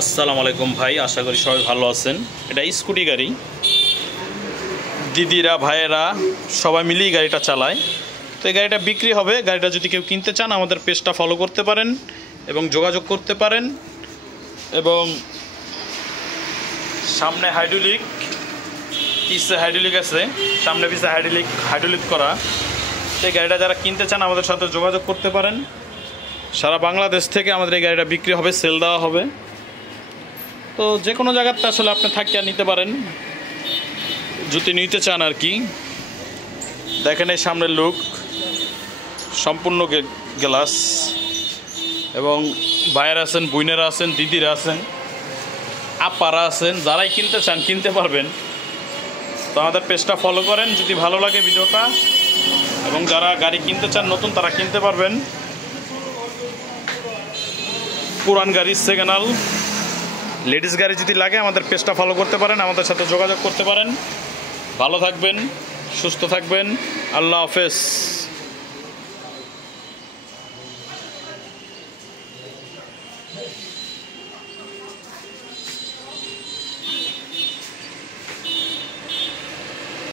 আসসালামু আলাইকুম ভাই, আশা করি সবাই ভালো আছেন। এটা স্কুটি গাড়ি, দিদিরা ভাইয়েরা সবাই মিলেই গাড়িটা চালায়। তো এই গাড়িটা বিক্রি হবে। গাড়িটা যদি কেউ কিনতে চান আমাদের পেজটা ফলো করতে পারেন এবং যোগাযোগ করতে পারেন। এবং সামনে হাইড্রোলিক, পিছে হাইড্রোলিক আছে, সামনে পিছে হাইড্রোলিক করা। তো এই গাড়িটা যারা কিনতে চান আমাদের সাথে যোগাযোগ করতে পারেন। সারা বাংলাদেশ থেকে আমাদের এই গাড়িটা বিক্রি হবে, সেল দেওয়া হবে। তো যে কোনো জায়গাতে আসলে আপনি থাকিয়া নিতে পারেন যদি নিতে চান আর কি। দেখেন এই সামনের লুক, সম্পূর্ণ গ্লাস। এবং ভাইয়েরা আছেন, বুইনেরা আছেন, দিদিরা আছেন, আপারা আছেন, যারাই কিনতে চান কিনতে পারবেন। তো আমাদের পেজটা ফলো করেন যদি ভালো লাগে ভিডিওটা, এবং যারা গাড়ি কিনতে চান নতুন তারা কিনতে পারবেন। পুরান গাড়ি, সেকেন্ড হ্যান্ড, লেডিস গাড়ি যদি লাগে আমাদের পেজটা ফলো করতে পারেন, আমাদের সাথে যোগাযোগ করতে পারেন। ভালো থাকবেন, সুস্থ থাকবেন, আল্লাহ হাফেজ।